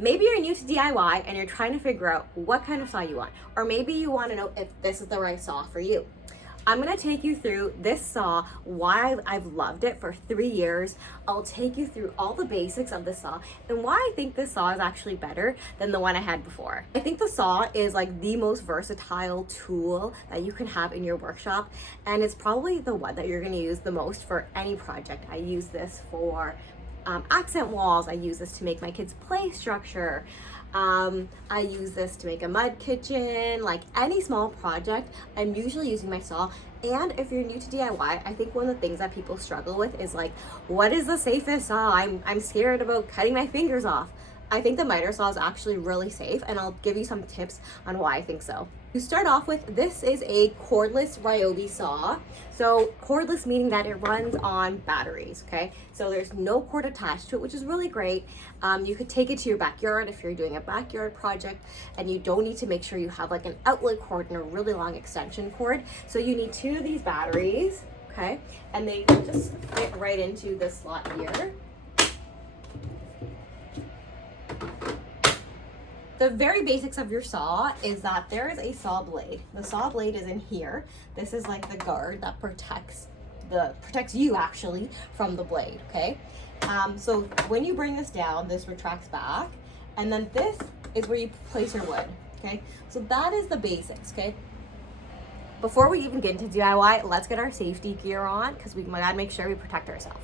Maybe you're new to DIY and you're trying to figure out what kind of saw you want, or maybe you want to know if this is the right saw for you. I'm going to take you through this saw, why I've loved it for 3 years. I'll take you through all the basics of the saw and why I think this saw is actually better than the one I had before. I think the saw is like the most versatile tool that you can have in your workshop, and it's probably the one that you're going to use the most for any project. I use this for accent walls. I use this to make my kids' play structure. I use this to make a mud kitchen. Like any small project, I'm usually using my saw. And if you're new to DIY, I think one of the things that people struggle with is like, what is the safest saw? I'm scared about cutting my fingers off. I think the Mitre Saw is actually really safe, and I'll give you some tips on why I think so. To start off with, this is a cordless Ryobi saw. So cordless meaning that it runs on batteries, okay? So there's no cord attached to it, which is really great. You could take it to your backyard if you're doing a backyard project, and you don't need to make sure you have like an outlet cord and a really long extension cord. So you need 2 of these batteries, okay? And they just fit right into this slot here. The very basics of your saw is that there is a saw blade. The saw blade is in here. This is like the guard that protects you actually from the blade, okay? So when you bring this down, this retracts back, and then this is where you place your wood, okay? So that is the basics, okay? Before we even get into DIY, let's get our safety gear on because we gotta make sure we protect ourselves.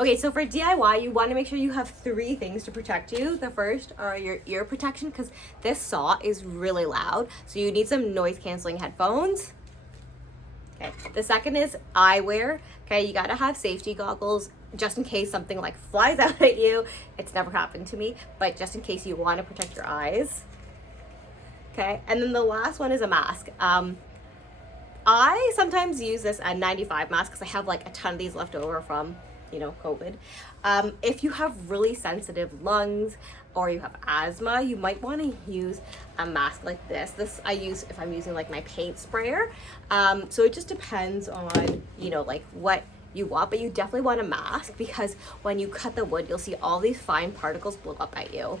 Okay, so for DIY, you want to make sure you have 3 things to protect you. The first are your ear protection, because this saw is really loud, so you need some noise canceling headphones. Okay, the second is eyewear. Okay, you gotta have safety goggles just in case something like flies out at you. It's never happened to me, but just in case you want to protect your eyes. Okay, and then the last one is a mask. I sometimes use this N95 mask because I have like a ton of these left over from COVID. If you have really sensitive lungs or you have asthma, you might want to use a mask like this. This I use if I'm using like my paint sprayer. So it just depends on, like what you want, but you definitely want a mask because when you cut the wood, you'll see all these fine particles blow up at you.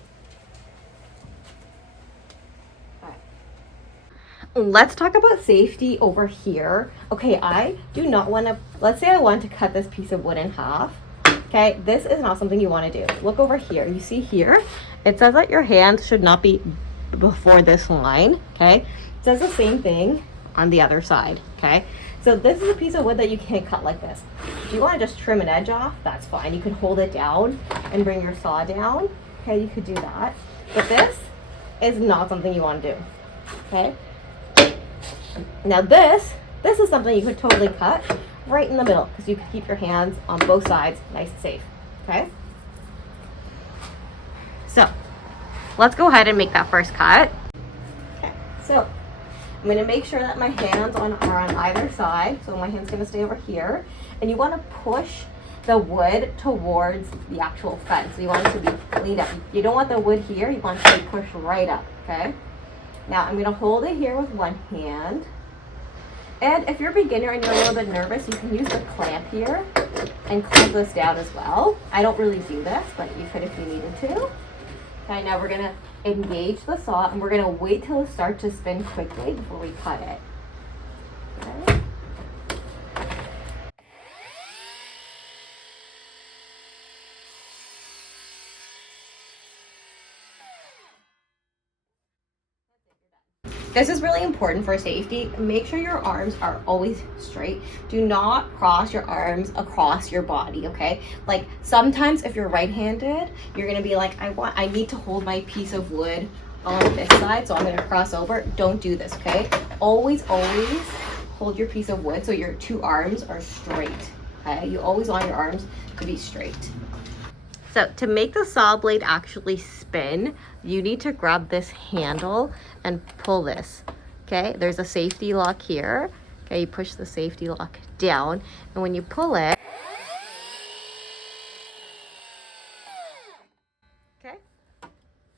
Let's talk about safety over here. Okay, I do not want to, let's say I want to cut this piece of wood in half. Okay, this is not something you want to do. Look over here. You see here, it says that your hands should not be before this line. Okay, it says the same thing on the other side. Okay, so this is a piece of wood that you can't cut like this. If you want to just trim an edge off, that's fine. You can hold it down and bring your saw down. Okay, you could do that. But this is not something you want to do. Okay. Now this is something you could totally cut right in the middle because you can keep your hands on both sides nice and safe, okay? So let's go ahead and make that first cut. Okay, so I'm going to make sure that my hands are on either side. So my hand's going to stay over here, and you want to push the wood towards the actual fence. So you want it to be leaned up. You don't want the wood here, you want it to be pushed right up, okay? Now I'm going to hold it here with one hand. And if you're a beginner and you're a little bit nervous, you can use the clamp here and clamp this down as well. I don't really do this, but you could if you needed to. Okay, now we're going to engage the saw and we're going to wait till it starts to spin quickly before we cut it. Okay. This is really important for safety. Make sure your arms are always straight. Do not cross your arms across your body, okay? Like sometimes if you're right-handed, you're gonna be like, I need to hold my piece of wood on this side, so I'm gonna cross over. Don't do this, okay? Always hold your piece of wood so your 2 arms are straight, okay? You always want your arms to be straight. So to make the saw blade actually spin, you need to grab this handle and pull this, okay? There's a safety lock here. Okay, you push the safety lock down, and when you pull it, okay?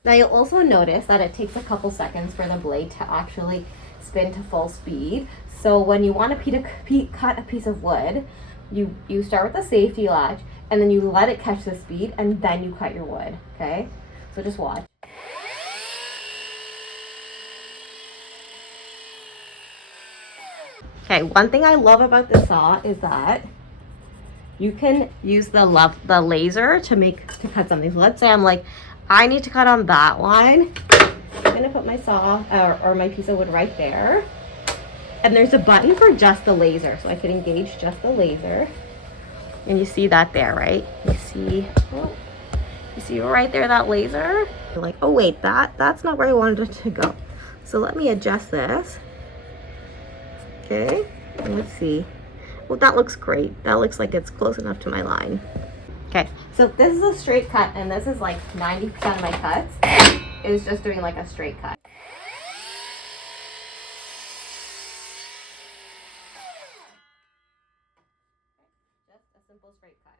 Now you'll also notice that it takes a couple seconds for the blade to actually spin to full speed. So when you want to cut a piece of wood, You start with the safety latch, and then you let it catch the speed, and then you cut your wood, okay? So just watch. Okay, one thing I love about this saw is that you can use the laser to cut something. So let's say I'm like, I need to cut on that line. I'm gonna put my saw or my piece of wood right there. And there's a button for just the laser, so I can engage just the laser. And you see that there, right? You see right there, that laser? You're like, oh wait, that's not where I wanted it to go. So let me adjust this. Okay, and let's see. Well, that looks great. That looks like it's close enough to my line. Okay, so this is a straight cut, and this is like 90% of my cuts is just doing like a straight cut. Just a simple straight cut.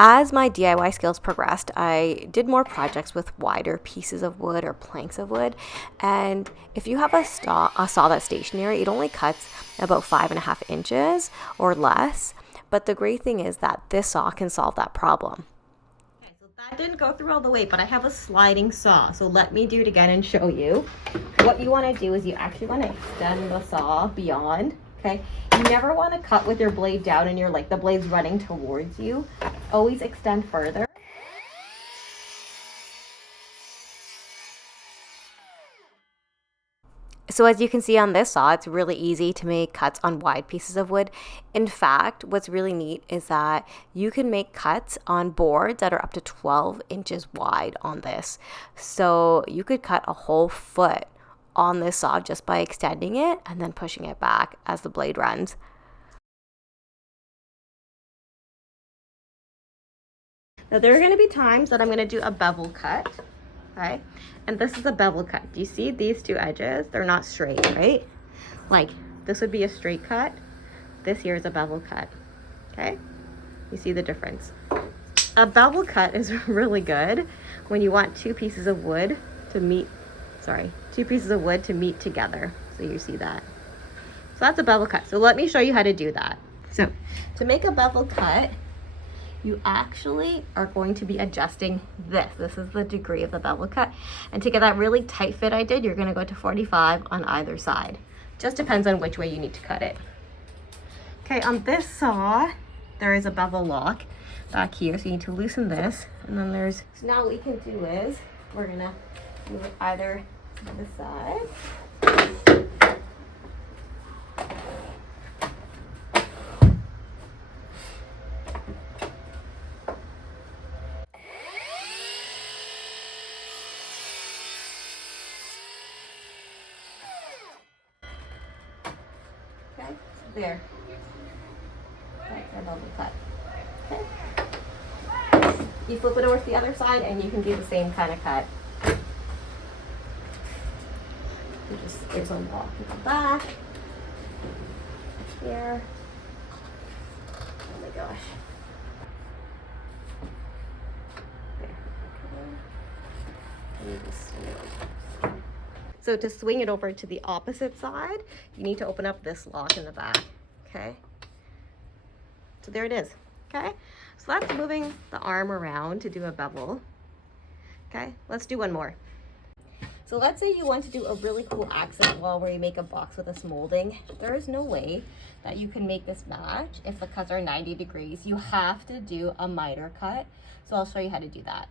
As my DIY skills progressed, I did more projects with wider pieces of wood or planks of wood. And if you have a saw that's stationary, it only cuts about 5.5 inches or less. But the great thing is that this saw can solve that problem. Okay, so that didn't go through all the way, but I have a sliding saw. So let me do it again and show you. What you want to do is you actually want to extend the saw beyond. Okay, you never want to cut with your blade down and the blade's running towards you. Always extend further. So as you can see on this saw, it's really easy to make cuts on wide pieces of wood. In fact, what's really neat is that you can make cuts on boards that are up to 12 inches wide on this. So you could cut a whole foot on this saw just by extending it and then pushing it back as the blade runs. Now there are going to be times that I'm going to do a bevel cut, okay? And this is a bevel cut. Do you see these two edges? They're not straight, right? Like this would be a straight cut. This here is a bevel cut, okay? You see the difference. A bevel cut is really good when you want two pieces of wood to meet together. So you see that. So that's a bevel cut. So let me show you how to do that. So to make a bevel cut, you actually are going to be adjusting this. This is the degree of the bevel cut. And to get that really tight fit I did, you're going to go to 45 on either side. Just depends on which way you need to cut it. Okay, on this saw, there is a bevel lock back here. So you need to loosen this. And then so now what we can do is we're going to move it either to this side. Okay, there. That's our bevel cut. Okay. You flip it over to the other side and you can do the same kind of cut. There's a lock in the back. Here. Oh my gosh. There. Okay. So to swing it over to the opposite side, you need to open up this lock in the back. Okay. So there it is. Okay. So that's moving the arm around to do a bevel. Okay. Let's do one more. So let's say you want to do a really cool accent wall where you make a box with this molding. There is no way that you can make this match if the cuts are 90 degrees. You have to do a miter cut. So I'll show you how to do that.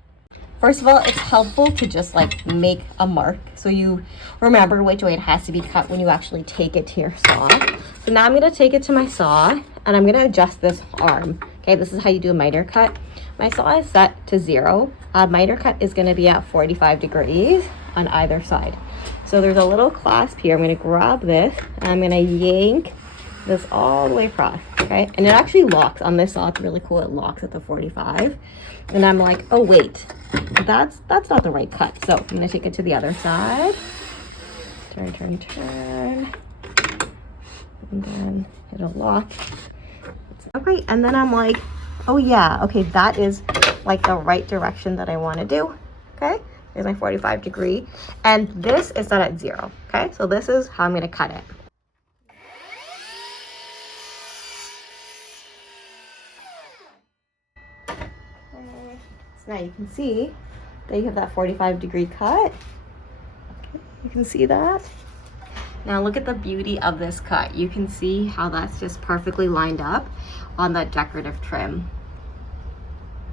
First of all, it's helpful to just like make a mark so you remember which way it has to be cut when you actually take it to your saw. So now I'm going to take it to my saw and I'm going to adjust this arm. Okay, this is how you do a miter cut. My saw is set to 0. A miter cut is going to be at 45 degrees on either side. So there's a little clasp here. I'm going to grab this and I'm going to yank this all the way across. Okay, and it actually locks on this saw. It's really cool. It locks at the 45. And I'm like, oh wait, that's not the right cut. So I'm going to take it to the other side. Turn, turn, turn. And then it'll lock. Okay, and then I'm like, oh yeah, okay, that is like the right direction that I want to do. Okay, there's my 45 degree. And this is set at 0. Okay, so this is how I'm going to cut it. So now you can see that you have that 45-degree cut. You can see that. Now look at the beauty of this cut. You can see how that's just perfectly lined up on that decorative trim.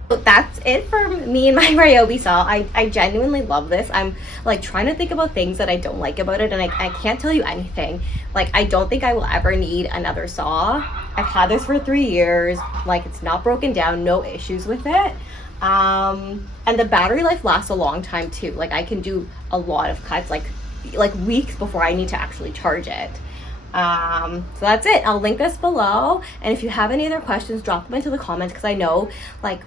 So that's it for me and my Ryobi saw. I genuinely love this. I'm like trying to think about things that I don't like about it, and I can't tell you anything. Like, I don't think I will ever need another saw. I've had this for 3 years. Like, it's not broken down, no issues with it. And the battery life lasts a long time too. Like, I can do a lot of cuts like weeks before I need to actually charge it. So that's it. I'll link this below, and if you have any other questions, drop them into the comments, because I know like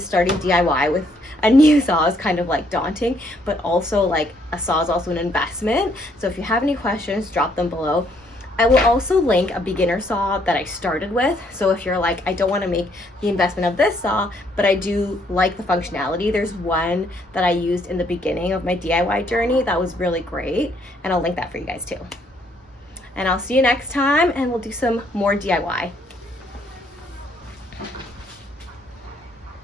starting DIY with a new saw is kind of like daunting, but also like a saw is also an investment. So if you have any questions, drop them below. I will also link a beginner saw that I started with. So if you're like, I don't want to make the investment of this saw, but I do like the functionality, there's one that I used in the beginning of my DIY journey that was really great, and I'll link that for you guys too. And I'll see you next time, and we'll do some more DIY.